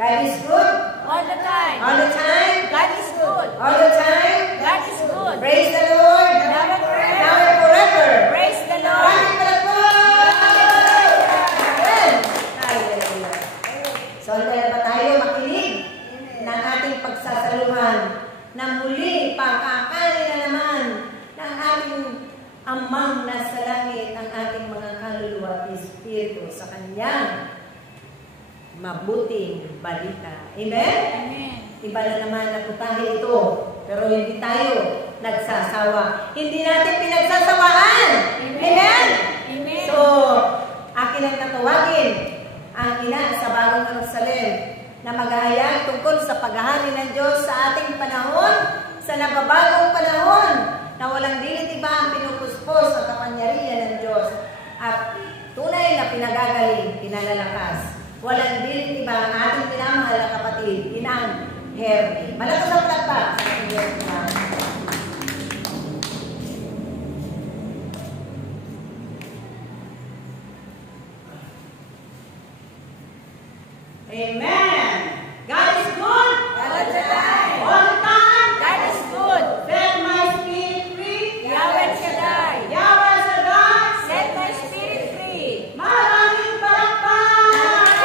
God is good. All the time. All the time. God is good. All the time. God is good. Praise the Lord. Now and forever. Now and forever. Praise the Lord. Hallelujah. So, kaya ba tayo makinig ng ating pagsasaluhan na muli pagkakali na naman ng ating Amang nasa langit ang ating mga kaluluwa at espiritu sa kanyang mabuting balita. Amen? Amen. Iba na naman na putahe ito, pero hindi tayo nagsasawa. Hindi natin pinagsasawaan. Amen? Amen. So, akin ang tatawagin ang ina sa bagong Jerusalem na maghahayag tungkol sa paghahari ng Diyos sa ating panahon, sa nababagong panahon, na walang dilit iba ang pinupuspos ang kapangyarihan ng Diyos at tunay na pinagagaling, pinalalakas. Walang dilit iba ang ating pinamahal na kapatid, Inang Hermie. Malakas ang palakpak sa ating Diyos. Amen. God is good. All the time. All the time. God is good. Set my spirit free. Yahweh Shaddai. Yahweh Shaddai. Set my spirit free. Maraming palakpak.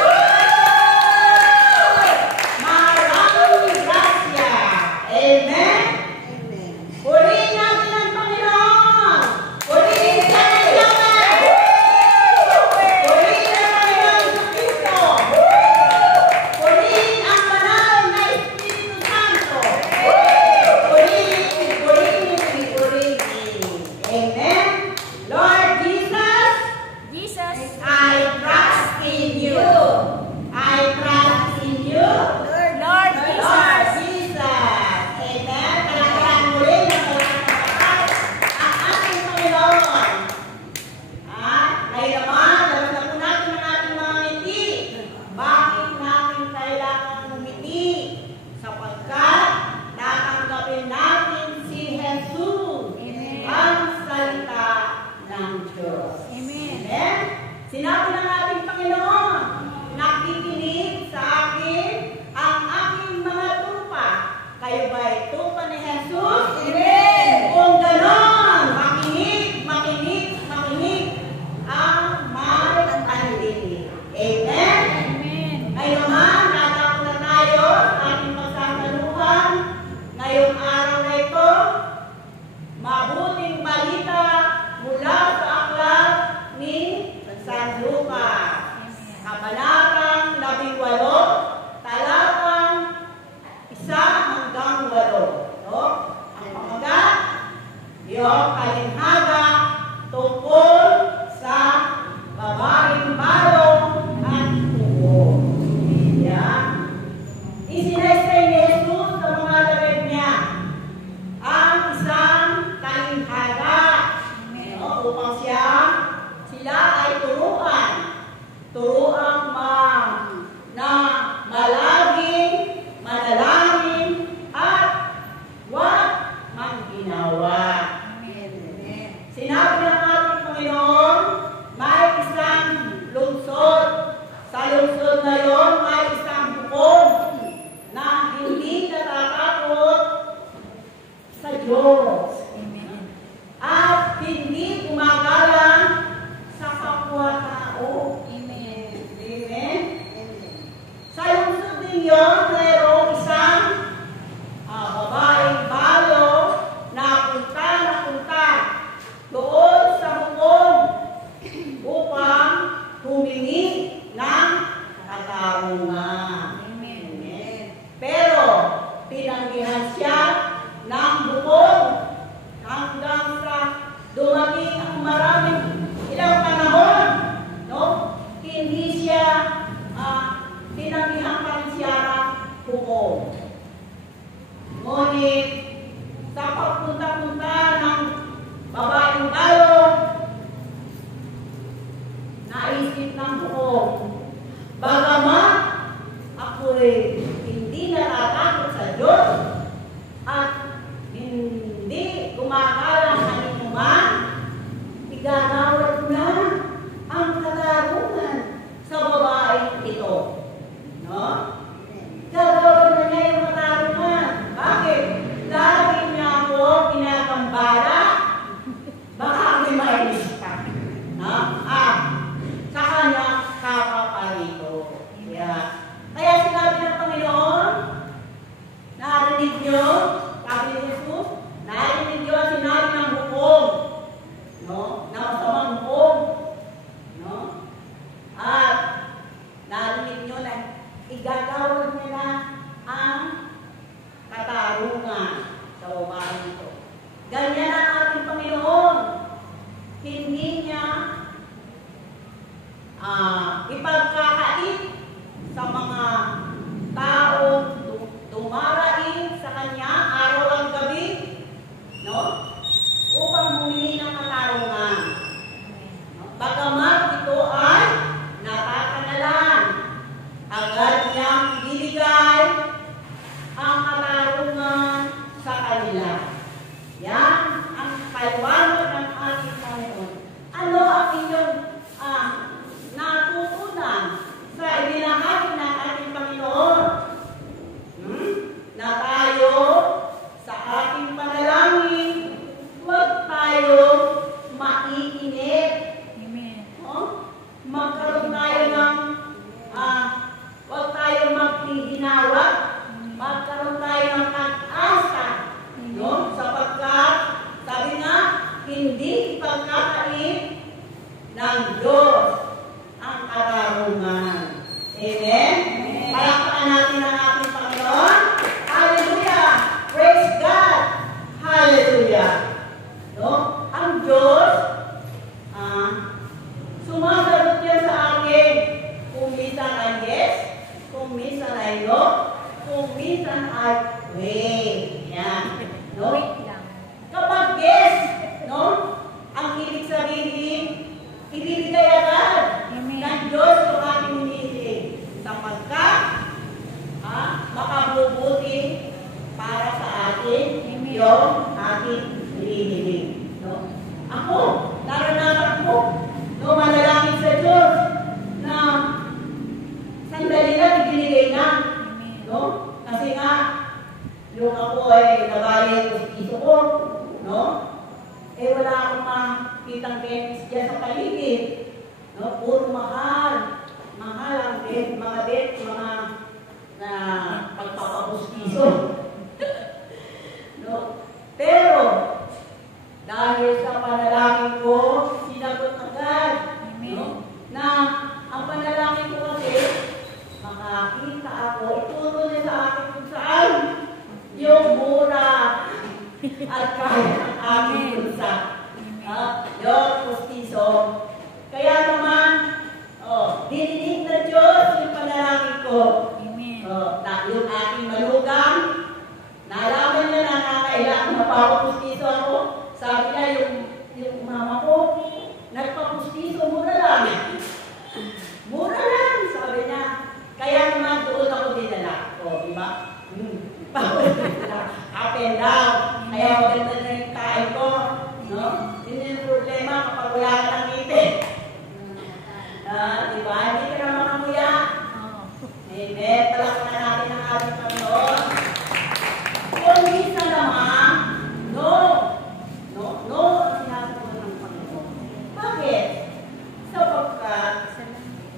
Maraming grasya. Amen. Purihin natin ang Panginoon. Purihin siya ng Yahweh. Purihin ang Panginoon sa Kristo. Purihin ang banal na Espiritu Santo. Purihin. Amen. Lord Jesus, Jesus. I trust in you. I trust in you. Lord Lord Jesus. Jesus. Amen. Palakpakan muli ng palakpakan ang ating Panginoon. Ngayon naman, dapat na po natin ang ating mga ngiti. Bakit natin kailangan ngumiti? Sapagkat tatanggapin natin si Jesus, Amen. ang salita ng Diyos. Amen. Amen? Sinabi ng ating Panginoon, nakikinig sa akin ang aking mga tupa. Kayo ba'y tupa ni Jesus? Amen. Kung ganon, makinig ang may pandinig. Amen? Amen. Ngayon naman, tatapos na tayo sa ating pagsasaluhan. Ngayong araw na ito, mabuting balita mula sa aklat ni San Lucas. Kabanatang 18, talatang 1 hanggang 8. No? Ang pamagat, yung kalinhaga tungkol sa babaeng balong at tubo. Yan. Isinaysay ni Jesus sa mga alagad niya ang isang kalinhaga. No? Upang sila ay turuan na malaging, manalangin, at huwag mangginawa. Sinabi ng ating Panginoon, may isang lungsod. Sa lungsod na yon, may isang bukod na hindi natatakot sa Diyos. At hindi gumagalang sa kapwa-tao. Amen. Amen? Sa lungsod din yun, mayroong isang babaeng balo na punta doon sa bukod upang humingi ng katarungan. Amen. Pero tinanggihan siya ng bukod hanggang sa dumating ang maraming ilang panahon, no? Hindi siya tinanggihan pa rin siya ng bukod. Ngunit sa pagpunta-punta ng babaeng balo, naisip ng bukod, bagamat ako'y hindi natatakot sa Diyos at hindi gumagalang anuman, igagawad ko na ang katarungan sa babaeng ito. No? atin yun ay igagawad niya na ang katarungan sa babae nito. Ganyan ang ating Panginoon. Hindi niya ipagkakait sa mga taong dumaraing sa Kanya araw at gabi, no? Upang humingi ng katarungan. Bagamat ito ay natatagalan, agad niyang ibibigay ang katarungan sa kanila. Yan ang paliwanag ng ating Panginoon. Ano ang inyong natutunan sa ibinahagi ng ating Panginoon? Na tayo sa ating panalangin, huwag tayo maiinip. Amen. Magkaroon tayo ng huwag tayo maghihinawa, magkaroon tayo ng pag-asa, no? Sapagkat sabi nga, hindi ipagkakait ng Diyos ang katarungan. Amen? Palakpakan natin ang ating Panginoon. Hallelujah! Praise God! Hallelujah! No? Ang Diyos, sumasagot niya sa akin. Kung minsan ay yes, kung minsan ay no, kung minsan ay wait. Yan. No? Wait lang. Kapag yes, no? Ang ibig sabihin, ibibigay agad Amen. ng Diyos yung ating hinihiling. Sapagkat, makabubuti para sa atin Amen. yung ating hinihiling. No? Ako, naranasan ko, no, manalangin sa Diyos na sandali lang ibinigay na. Amen. No? Kasi nga, yung ako ay nabali yung iso ko, no? Eh wala akong makitang dentist dyan sa paligid. No? Puro mahal. Mahal ang mga dentist, mga na pagpapapustiso. No? Pero, dahil sa panalangin ko, sinagot agad. No? Na ang panalangin ko kasi, makakita ako, ituro niya sa akin kung saan yung mura at kaya ang aking bulsa. Yung pustiso. Kaya naman, dininig na Diyos yung panalangin ko. Amen. Yung aking malugang, nalaman niya na nakailangan mapapapustiso ako. Sabi niya, yung mama ko, nagpapustiso, mura lang. Mura lang, sabi niya. Kaya naman doon ako dinala. Di ba? Up and down. Kaya maganda na yung kain ko. No? Yun yung problema kapag wala ka ng ngipin. Di ba? Hindi ka na makamuya. Amen. Palakpakan natin ang ating Panginoon. Kung minsan naman, no. No ang sinasagot ng Panginoon. Bakit? Sapagkat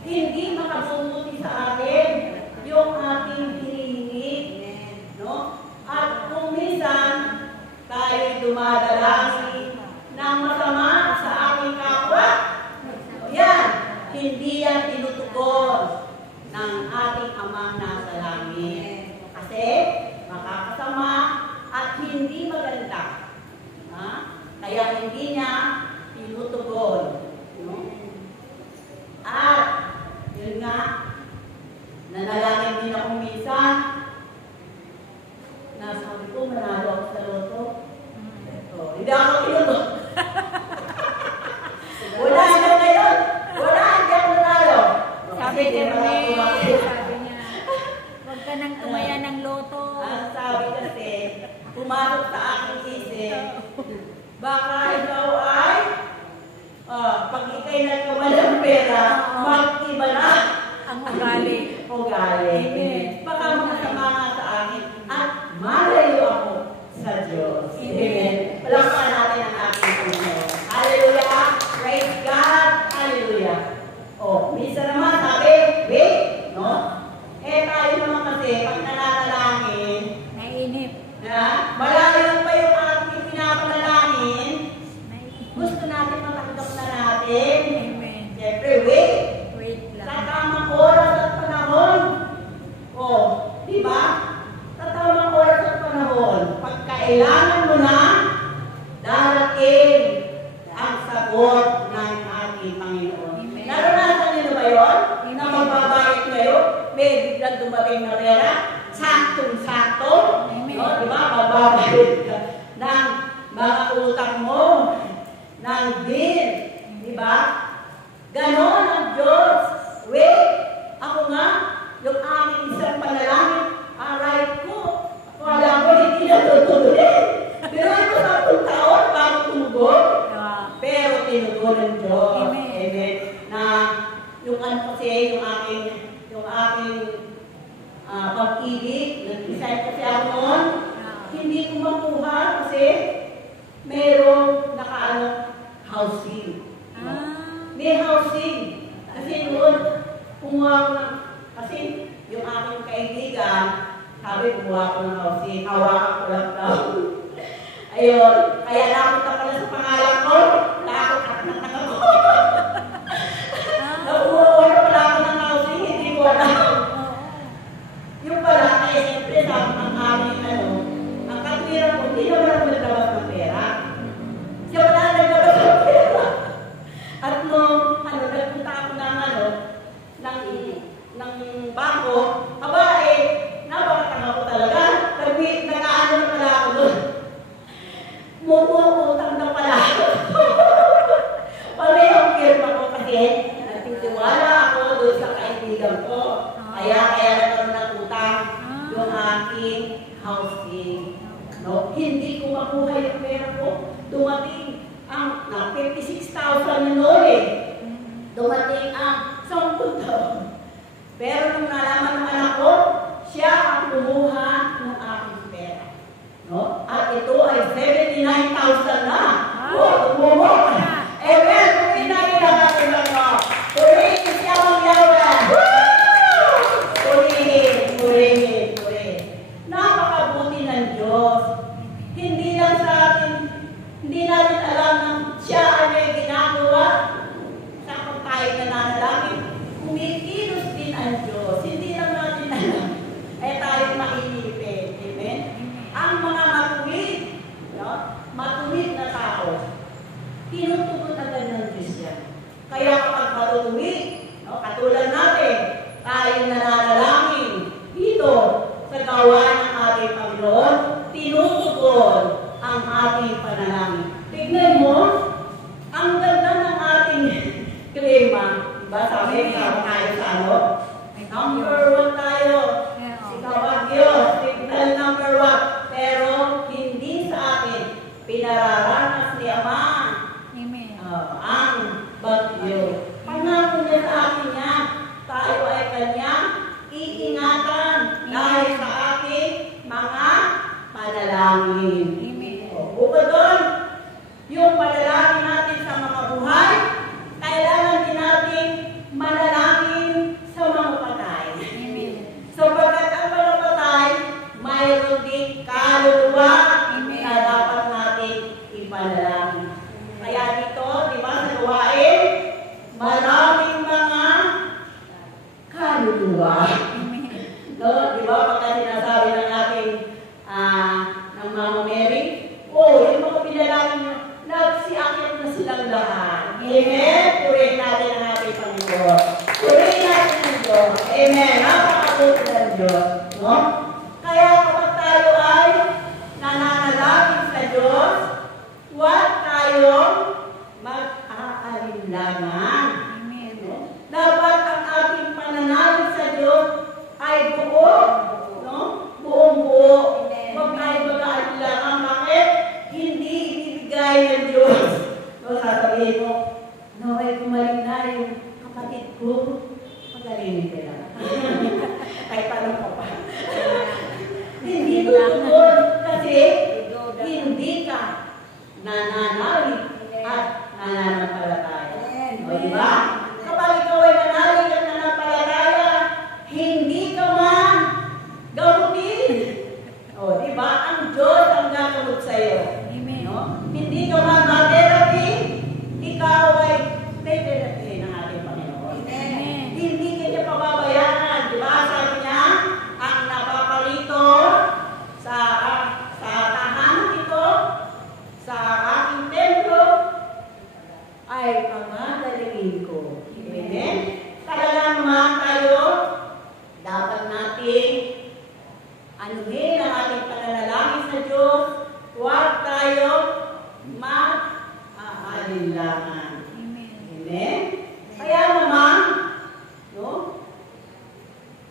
hindi makabubuti sa atin yung ating hinihingi. No? At kung minsan tayo dumadalangin ng masama sa ating kapwa, yan, hindi yan tinutugon ng ating Amang nasa langit. Kasi makakasama at hindi maganda. Kaya hindi niya tinutugon. No? At yun nga, nanalangin din ako minsan na sabi ko, manalo ako sa loto. Hindi ako tinutugon. Wala na ngayon. Wala, hindi ako nanalo. Sabi Kasi Termel, sabi niya, huwag ka nang tumaya ng loto. Ang sabi kasi, pumasok sa aking isip, baka ikaw ay, pag ikay nagkawalang pera, mag-iba na Ang ugali. ugali. Baka masama nga sa akin at malayo ako sa Diyos. Amen. Palakpakan natin ang ating Panginoon. Hallelujah! Praise God! Hallelujah! Minsan naman sabi, wait, no? Tayo naman kasi, pag nananalangin, Nainip. malayo pa yung ating pinapanalangin, gusto natin matanggap na natin. Amen. Siyempre, wait. Wait Sa lang. tamang oras at panahon, biglang dumating na pera, saktong-sakto, Amen. no? Di ba? Magbabayad ka ng mga utang mo, ng bill, di ba? Ganon ang Diyos. Wait, ako nga, yung aking isang panalangin, aray ko, wala ko hindi natutuloy. Pero ito sa 10 taon bago tumugon. Pero tinugon ng Diyos. Amen. Amen. Na yung ano kasi, yung aking pag-ibig, nag-decide kasi ako noon, hindi ko makuha kasi merong housing. May housing. Kasi noon, kumuha ko ng, kasi yung aking kaibigan, sabi, kumuha ko ng housing, hawakan ko lang daw. Ayun, kaya napunta pala sa pangalan ko, nakakot ako. Nakuha pala ako ng housing, hindi ko alam. Yung pala, kaya siyempre sabi ang aming ang katwiran ko, hindi naman ako naglabas ng pera. Siya wala naglabas ng pera. At nung, nagpunta ako ng bangko, napakatanga ko talaga. Nag-aano na pala ako doon. Mumuutang na pala ako. Parehong firma ko kasi nagtitiwala ako doon sa kaibigan ko. Kaya nagkaroon ng utang yung aking housing. No? Hindi ko makuha yung pera ko. Dumating ang 56,000 noon eh. Dumating ang 10 taon. Pero nung nalaman ng anak ko, siya ang kumuha ng aking pera. No? At ito ay 79,000 na. Kumuha. Amen. Kung natin ang ating mga purihin siya ang yawan. Purihin. Napakabuti ng Diyos. Hindi lang sa atin, hindi natin alam na siya ay may ginagawa sa kung tayo nananalangin. Kumikilos din ang Diyos. Hindi lang natin alam. Ay tayo mailipin. Amen? Ang mga matuwid, no? Matuwid na tao, tinutugon agad ng Diyos yan. Kaya kapag matuwid, no? Katulad natin, tayo nananalangin dito sa gawain ng ating Panginoon, tinutugon ang ating panalangin. Tignan mo, ang ganda ng ating klima. Diba sabi, ikaw tayo sa number 1 tayo. Ikaw ang Diyos, signal number 1. Pero hindi sa atin, pinararanas ni Ama ang bagyo. Pangako niya sa akin yan, tayo ay kanyang iingatan dahil sa ating mga panalangin. Bukod doon, yung panalangin natin sa mga buhay, kailangan din natin manalangin sa mga patay. Sapagkat ang mga patay, mayroon din kaluluwa na dapat natin ipanalangin. Kaya dito, di ba, sa gawain, maraming mga kaluluwa. No, di ba, pagka sinasabi ng ating ng Mama Mary, yung mga pinalangin nyo, nagsiakit na silang lahat. Amen? Purihin natin ang ating Panginoon. Purihin natin ang Diyos. Amen? Napakabuti ng Diyos. No? Kaya kapag tayo ay nananalangin sa Diyos, huwag tayong mag-aalinlangan. No? Dapat ang ating pananalig sa Diyos ay buo. No? Buong-buo. Huwag tayo mag-aalinlangan. Bakit? Hindi ibibigay ng Diyos. No, sasabihin mo, naway kumaling na yung kapatid ko. Magaling ka lang. Kahit tanong ko pa. Hindi tutugon kasi hindi ka nananalig at nananampalataya.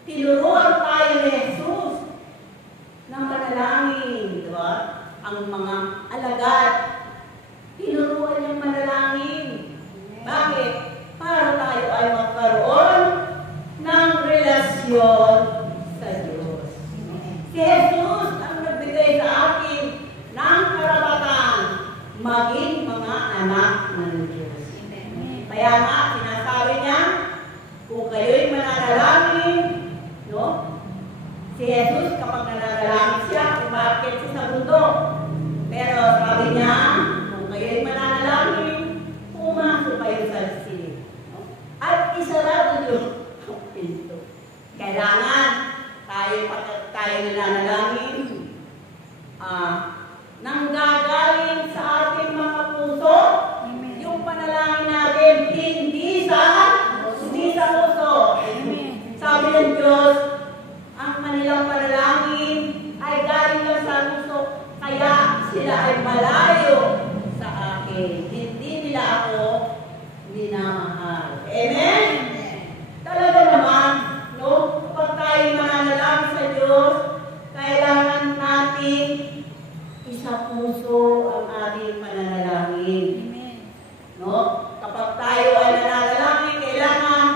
tinuruan tayo ni Jesus na manalangin, di ba? Ang mga alagad, tinuruan niyang manalangin. Bakit? Para tayo ay magkaroon ng relasyon sa Diyos. Si Jesus ang nagbigay sa atin ng karapatan maging mga anak ng Diyos. Kaya nga, sinasabi niya, kung kayo'y mananalangin, no? Si Jesus, kapag nananalangin siya, umaakit siya sa bundok. Pero sabi niya, kung kayo'y mananalangin, pumasok kayo sa silid. No? At isarado yung pinto. Kailangan tayo nananalangin nanggagaling sa ating mga puso. Amen. Yung panalangin natin, hindi sa puso. Amen. Sabi ng Diyos, ang kanilang panalangin ay galing lang sa puso, kaya sila ay malayo sa akin. Hindi nila ako minamahal. Amen? Talaga naman, no? Kapag tayo mananalangin sa Diyos, kailangan natin isa puso ang ating pananalangin. Amen. No? Kapag tayo ay nananalangin, kailangan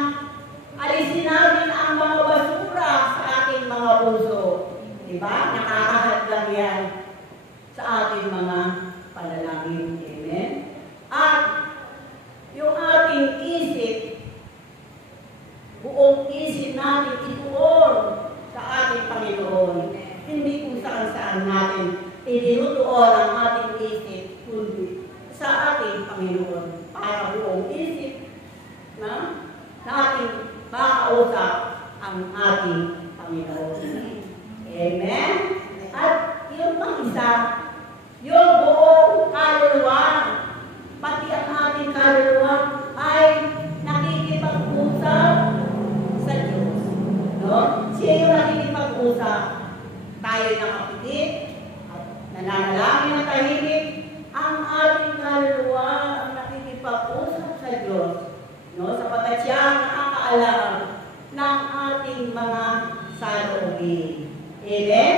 alisin natin ang mga basura sa ating mga puso. Diba? Nakakahadlang yan sa ating mga panalangin. Amen? At yung ating isip, buong isip natin ituon sa ating Panginoon. Hindi kung saan natin itinutuon ang ating isip, kundi sa ating Panginoon. Para buong isip na ating makausap ang ating Panginoon. Amen? At yung pang-isa, yung buong kaluluwa, pati ang ating kaluluwa ay nakikipag-usap sa Diyos. No? Siya yung nakikipag-usap. Tayo nakapitit, nananalangin ng tahimik, ang ating kaluluwa ang nakikipag-usap sa Diyos. No? Sapagkat siya ang nakakaalam ng ating mga saloobin. Amen?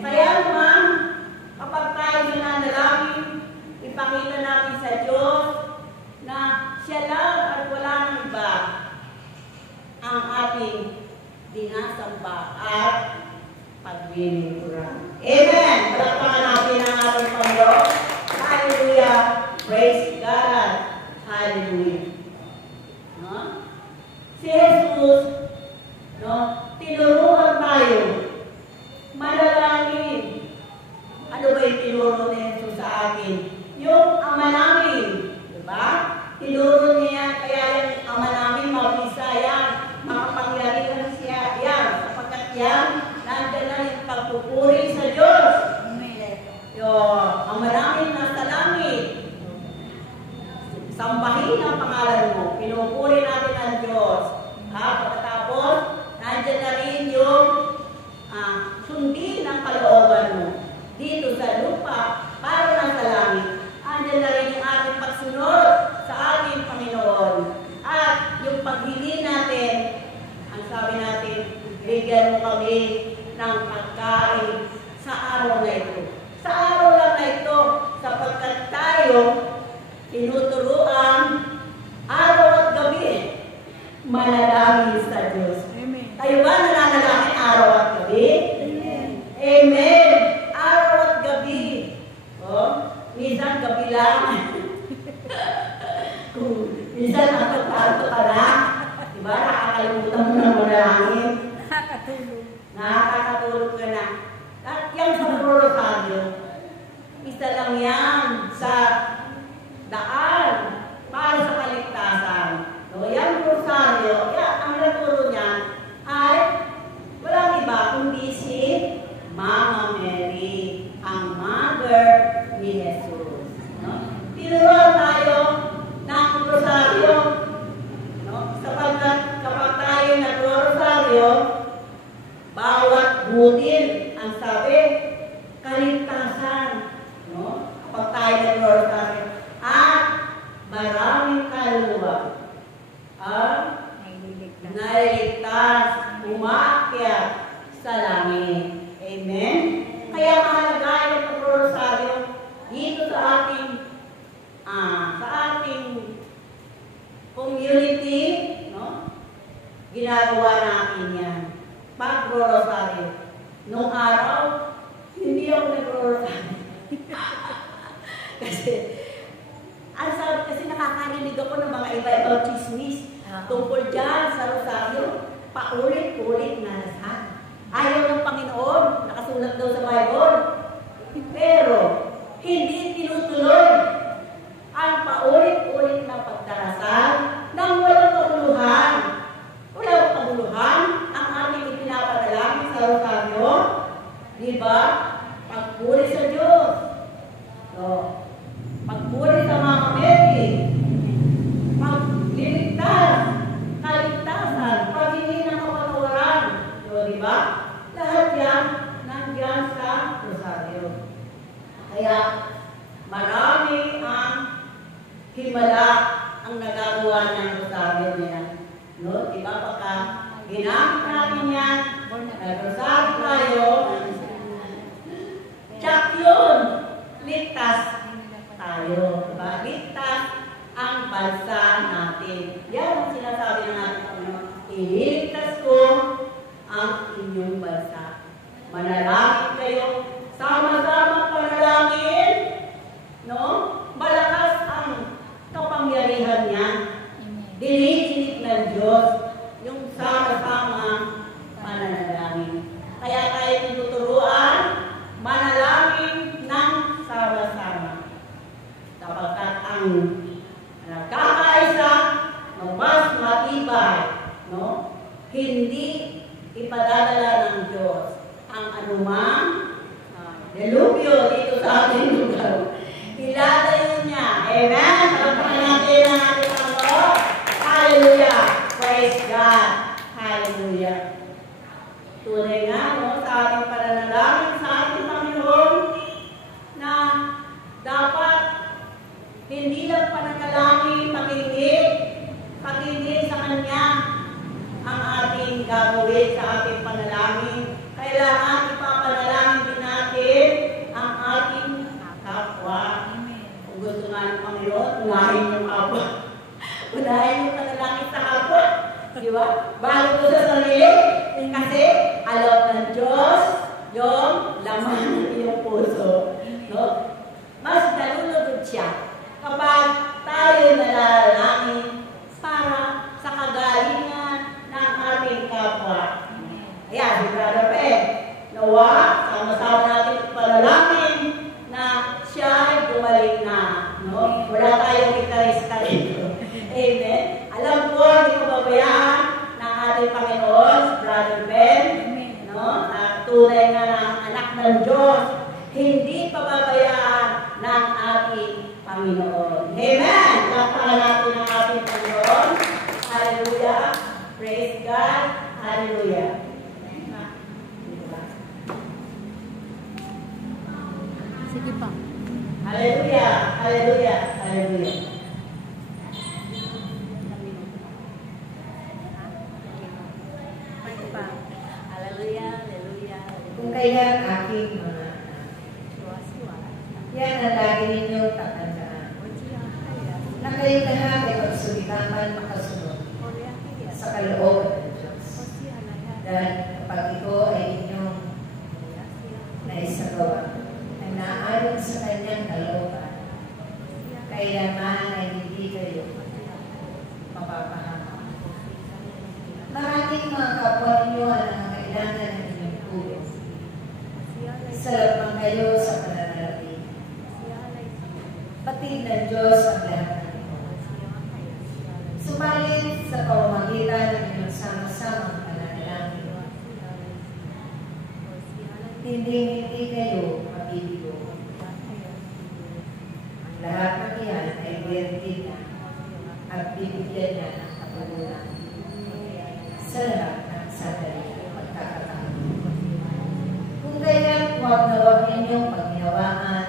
Kaya naman, kapag tayo nananalangin, ipakita natin sa Diyos na siya lang at wala nang iba ang ating dinasamba at paglilingkuran. Amen! Palakpakan natin ang ating Panginoon. Hallelujah! Praise God! Hallelujah! No? Si Jesus, no, tinuruan tayo manalangin. Ano ba yung tinuro ni Jesus sa akin? Yung Ama namin. Diba? Tinuro niya, kaya yung Ama namin, mabisa yan. Makapangyarihan siya yan. Sapagkat yan, nandiyan na yung pagpupuri sa Diyos. Yung Ama namin nasa langit. Sambahin ang pangalan mo. Pinupuri natin ang Diyos. Pagkatapos, nandiyan na rin yung sundin ang kalooban mo dito sa lupa para nasa langit. Andiyan na rin yung ating pagsunod sa ating Panginoon. At yung paghili natin, ang sabi natin, bigyan mo kami ng pagkain sa araw na ito. Sa araw lang na ito, sapagkat tayo tinuturuan araw at gabi manalangin sa Diyos. Amen. Tayo ba nananalangin araw at gabi? Amen. Amen. Araw at gabi. Minsan gabi lang. Minsan ato ka na. Diba? Nakakalimutan mo na manalangin. Nakakatulog ka na. At yan sa Rosaryo, isa lang yan sa daan para sa kaligtasan. So, yan Rosaryo, ang naturo niya ay walang iba kundi si Mama Mary, ang mother ni Jesus. No? Tinuruan tayo ng Rosaryo. No? Sapagkat kapag tayo nag-Rosaryo, bawat butil, ang sabi, kaligtasan. No? Kapag tayo nag-Rosaryo. At maraming kaluluwa ang nailigtas umaakyat sa langit. Amen? Kaya mahalaga yung pagrorosaryo dito sa ating community, no? Ginagawa natin yan. Pagrorosaryo. Nung araw, hindi ako nagrorosaryo. Kasi nakakarinig ako ng mga iba-ibang chismis tungkol dyan sa rosaryo. Paulit-ulit na lahat. Ayaw ng Panginoon, nakasulat daw sa Bible. Pero, hindi tinutuloy ang paulit-ulit na pagdarasal ng walang kabuluhan. Walang kabuluhan ang aming ipinapadalangin sa rosaryo. Diba? Pagpuri sa Diyos. So, pagpuri sa mga kameti. Pagliligtas. Kaligtasan. Paghingi ng kapatawaran. So, diba? Lahat yan nandyan sa rosaryo. Kaya, marami ang himala ang nagagawa ng rosaryo na yan. No? Diba? Pagka ginamit natin yan, nag-rosaryo tayo, tsak yun, ligtas tayo. Diba? Ligtas ang bansa natin. Yan ang sinasabi ng ating Panginoon. Ililigtas ko ang inyong bansa. Manalangin kayo, sama-sama panalangin, no? Malakas ang kapangyarihan niya. Dinidinig ng Diyos yung sama-sama pananalangin. Kaya tayo tinuturuan, manalangin ng sama-sama. Sapagkat ang nagkakaisa ng mas matibay, no? Hindi ipadadala ng Diyos ang anumang delubyo dito sa ating lugar. Ilatayo niya. Amen? Pagpakan natin ang ating Panginoon. Hallelujah! Praise God! Hallelujah! Tunay nga, no, sa ating pananalangin sa ating Panginoon na dapat hindi lang pananalangin, pakinggan sa Kanya ang ating gagawin sa ating panalangin. Kailangan ipapanalangin din natin ang ating kapwa. Kung gusto nga ng Panginoon, unahin yung kapwa. Unahin yung panalangin sa kapwa. Diba? Bago ko sa sarili, kasi alam ng Diyos yung laman ng iyong puso. No? Mas nalulugod siya kapag tayo nalalangin para sa kagalingan ng ating kapwa. Ayan, si Brother Ben, nawa, sama-sama natin panalangin na siya ay bumalik na. No? Wala tayong gitarista dito. Amen. Alam ko, hindi ko babayaan ng ating Panginoon, si Brother Ben, no? Na tunay na ng anak ng Diyos, hindi pababayaan ng ating Panginoon. Amen. Kapag natin ang ating Panginoon. Hallelujah. Praise God. Hallelujah. Sige pa. Hallelujah. Hallelujah. Hallelujah. Hallelujah. Hallelujah. Kung kaya aking mga yan ang lagi ninyong tatandaan. Na kayo lahat ay magsulitaman makasunod sa kalooban ng Diyos. Dahil kapag ito ay inyong naisagawa, na naayon sa kanyang kalooban, kailangan ay hindi kayo mapapahamak. Maraming mga kapwa ninyo ang nangangailangan ng inyong tulong. Salamat kayo sa pananalapi. Patid ng Diyos ang lahat ng ito. Sumalit sa pamamagitan ng inyong sama-samang pananalangin. Hindi kayo mabibigo. Ang lahat ng iyan ay guaranteed na at bibigyan niya ng kapulunan sa lahat ng sandali at pagkakataon. Kung kaya huwag na huwag ninyong pagnawaan,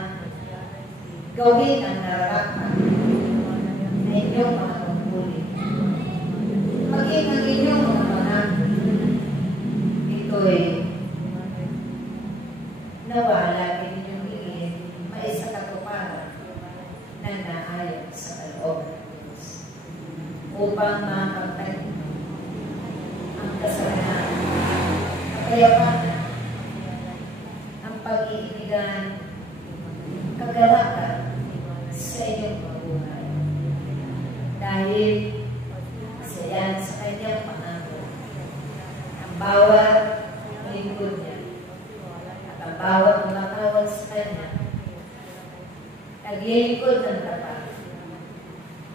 gawin ang nararapat na inyong mga tungkulin. Maging ang inyong mga ito'y nawala din yung hingin, may sa katuparan na naayon sa kalooban ng Diyos upang makapagtay ang kasalanan, ang kayapatan, ang pag-iibigan, kagalakan sa inyong mabuhay. Dahil isa yan sa kanyang pangako. Ang bawat lingkod niya at ang bawat umatawag sa kanya naglilingkod ng tapat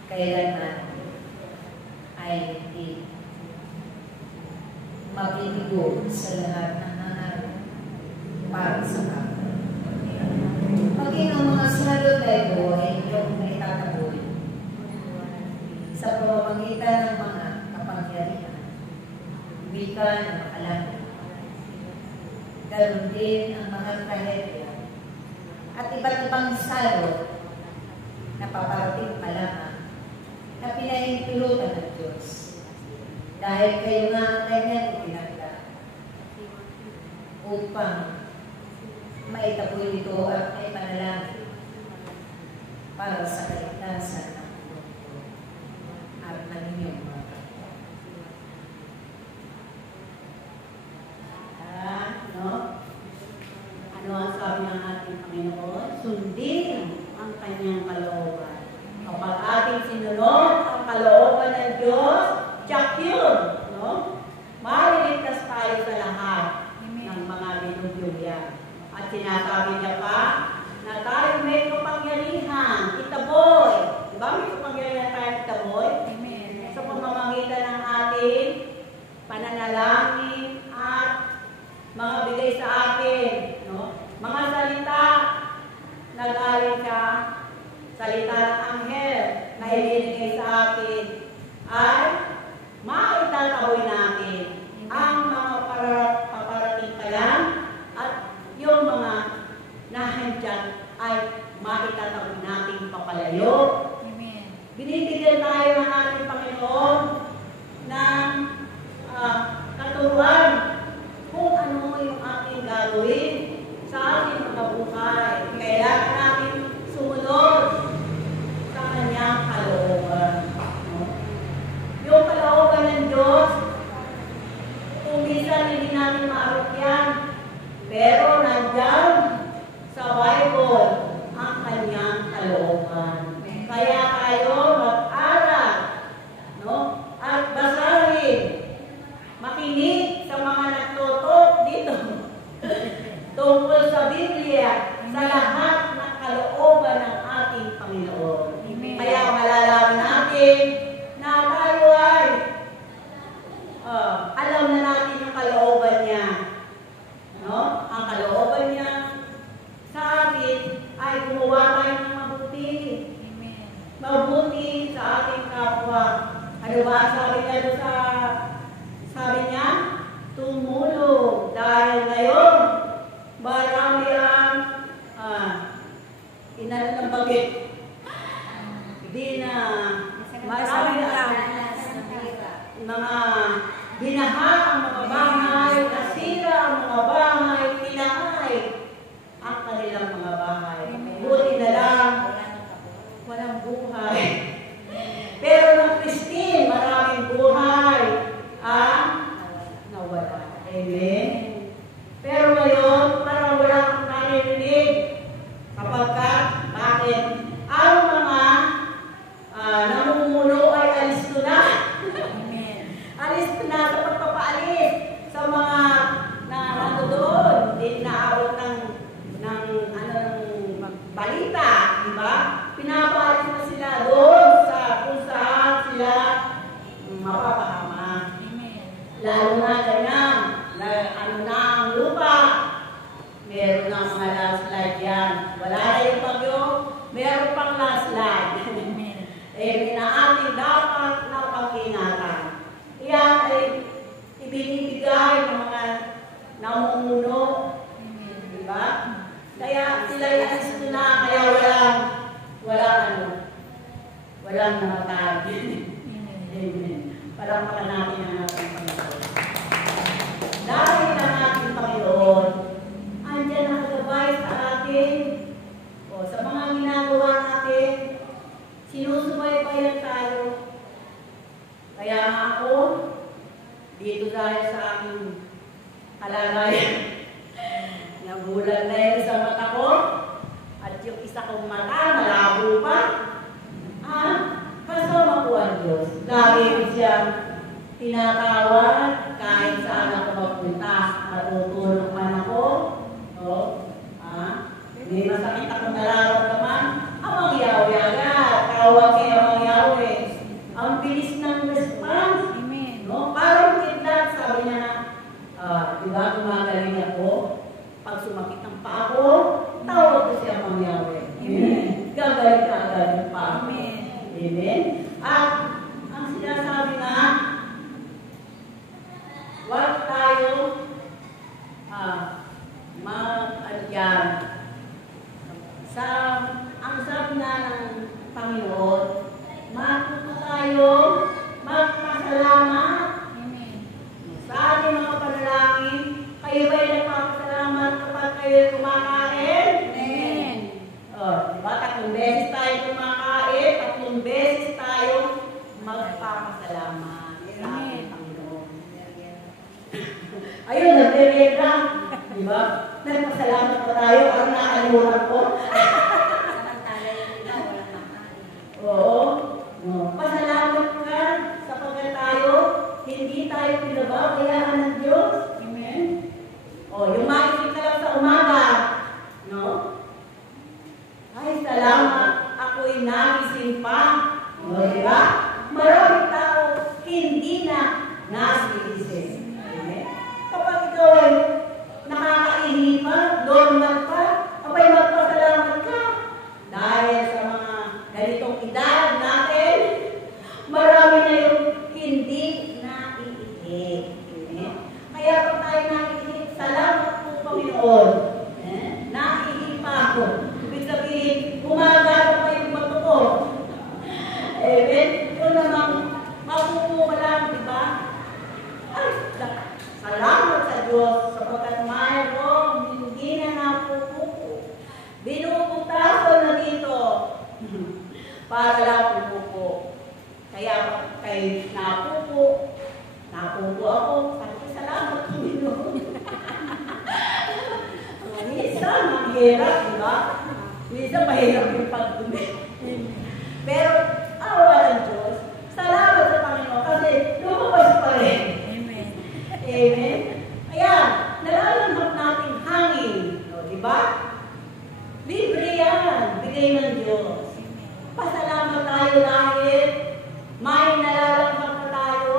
kailanman ay hindi mabibigo sa lahat ng hangarin para sa kapwa. Maging ang mga salot ay ito ay inyong naitataboy sa pamamagitan ng mga kapangyarihan, wika ng makalangit. Ganon din ang mga trahedya at iba't ibang salot na paparating pa lamang na pinahintulutan ng Diyos. Dahil kayo nga ang kanyang itinagda upang maitaboy ito at may panalangin para sa kaligtasan ng mundo at ng inyong mga kapwa. Ano ang sabi ng ating Panginoon? Sundin ang kanyang kalooban. Kapag ating sinunod ang kalooban ng Diyos, tiyak yun, no? Maliligtas tayo sa lahat ng mga binugyong yan. At sinasabi niya pa na tayo may kapangyarihan, itaboy. Diba may kapangyarihan tayo itaboy? Amen. Sa pamamagitan ng ating pananalangin at mga bigay sa atin, no? Mga salita, nag-aling ka, salita ng anghel na ibinigay sa atin, ay maitataboy natin ang mga paparating pa lang at yung mga nahandyan ay maitataboy natin papalayo. Amen. Binibigyan tayo ng ating Panginoon ng katuruan kung ano yung ating gagawin sa ating mga buhay. Kailangan natin sumunod sa kanyang kalooban. No? Yung kalooban ng Diyos, kung minsan hindi natin maarap yan, pero nandyan sa Bible ang kanyang kalooban. Kaya tayo mag-aral, no? At basahin, makinig sa mga nagtutok dito tungkol sa Biblia, sa lahat ng kalooban ng ating Panginoon. Amen. Kaya malalaman natin na tayo ay alam na natin yung kalooban niya. No? Ang kalooban niya sa atin ay gumawa tayo ng mabuti. Amen. Mabuti sa ating kapwa. Ano ba sabi niya doon sabi niya? Tumulong dahil ngayon marami ang inano ng bagit. Hindi na marami ang mga binaha ang mga bahay, nasira ang mga bahay, pinangay ang kanilang mga bahay. Buti na lang, walang buhay. Pero ng Christine, maraming buhay ang nawala. Amen? Pero ngayon, parang wala akong narinig. Bakit? Ang mga namumuno ay alis ko na. Amen. Alis ko na sa pagpapaalis sa mga na doon. Hindi naabot ng balita, di ba? Pinapaalis na sila doon sa kung saan sila mapapahama. Amen. Lalo na ganyan, na na ang lupa, meron na mga landslide yan. Wala na yung bagyo, meron pang landslide. Amen. Na ating dapat na pag-ingatan. Yan ay ibinibigay ng mga namumuno. Amen. Diba? Kaya sila yanis ko na, kaya walang namatay. Amen. Parang natin ang ating Panginoon. Dahil na kalagayan. Nabulag na yung isang mata ko. At yung isa kong mata, malabo pa. Kasama ko ang Diyos. Lagi ko siyang tinatawag kahit saan ako magpunta. Natutulog man ako. May masakit akong nararamdaman. Amang Yahweh agad. Tawag kay Amang Yahweh. Ang bilis ng response. Amen. Parang kidlat, sabi niya na, diba, gumagaling ako. Pag sumakit ang paa ko, tawag ko siya Amang Yahweh. Amen. Gagaling ka agad yung paa ko. Amen. Amen. At ang sinasabi na, wag tayo ang sabi na ng Panginoon, matuto tayo magpasalamat. Amen. Sa ating mga panalangin, kayo ba'y nagpapasalamat kapag kayo kumakain? Amen. Diba? 3 beses tayo kumakain, 3 beses tayo magpapasalamat sa ating Panginoon. Ayun, nag-direct lang. Diba? Nagpasalamat pa tayo, parang nakalimutan ko. Oo. Pasalamat ka sapagkat tayo, hindi tayo pinababayaan ng Diyos. Amen? Yung maisip ka lang sa umaga, no? Ay, salamat, ako'y nagising pa. Diba? Maraming tao, hindi na nasigising. Amen? Kapag ikaw ay nakakaihip pa, normal pa, abay magpasalamat ka. Dahil sa mga ganitong edad natin, marami na yung hindi naiihip. Kaya pag tayo naiihip, salamat po Panginoon. Naiihip pa ako. Ibig sabihin, gumagana pa yung bato ko. Amen? Yun namang mapupo ka lang, di ba? Ay, salamat sa Diyos sapagkat mayroong hindi na napupupo. Binubuta ko na dito para lang pupupo. Kaya kay napupo ako. Sabi ko, salamat Panginoon. Minsan, mahirap, di ba? Minsan, mahirap yung pagdumi. Pero, awa ng Diyos, salamat sa Panginoon kasi lumabas pa rin. Amen. Amen? Kaya, nalalanghap natin hangin. Di ba? Libre yan. Bigay ng Diyos. Pasalamat tayo dahil may nalalanghap na tayo.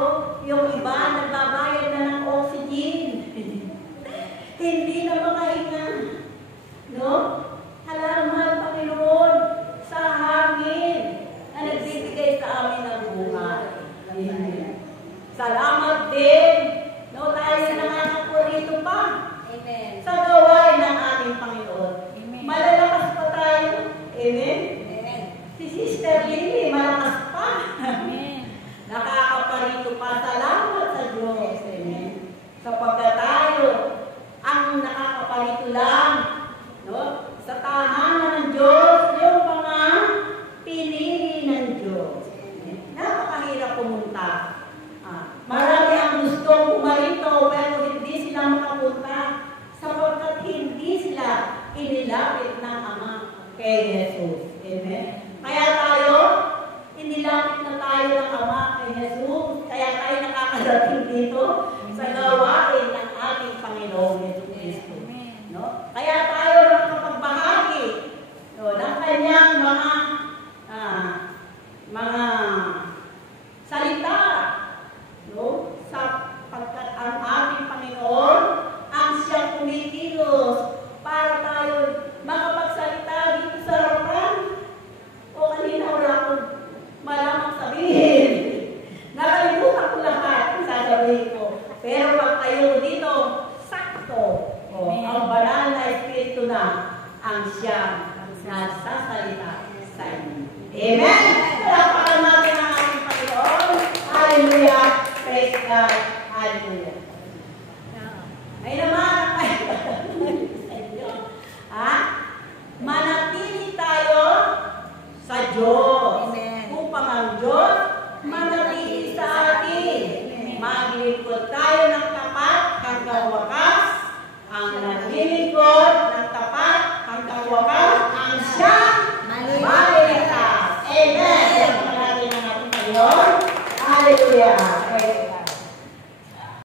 Yung iba, nagbabayad na ng oxygen. Hindi na makahinga. No? Salamat, Panginoon, sa hangin na nagbibigay sa amin ng buhay. Amen. Salamat din. No, tayo nakakapurito pa. Amen. Sa gawain ng ating Panginoon. Amen. Malalakas pa tayo. Amen? Amen. Si Sister Lily, malakas pa. Amen. Nakakaparito pa. Salamat sa Diyos. Amen. Sapagkat tayo, ang nakakaparito lang, no? Sa tahanan ng Diyos, yung mga pinili ng Diyos. Amen. Napakahirap pumunta. Marami ang gustong pumarito, pero hindi sila makapunta sapagkat hindi sila inilapit ng Ama kay Jesus. Amen? Kaya tayo, inilapit na tayo ng Ama kay Jesus. Kaya tayo nakakarating dito sa gawain ng ating Panginoong Yesus Cristo. No? Kaya tayo nakapagbahagi ng kanyang mga salita. No? Sapagkat ang ating Panginoon ang siyang kumikilos para tayo makapagsalita dito sa harapan. O kanina wala akong malamang sabihin. Nakalimutan ko lahat ang sasabihin ko. Pero pag tayo dito, sakto. Ang banal na Espiritu na ang siyang nagsasalita sa inyo. Amen? Palapakan natin ang ating Panginoon. Hallelujah. Praise God. Hallelujah. Ay naman, manatili tayo sa Diyos.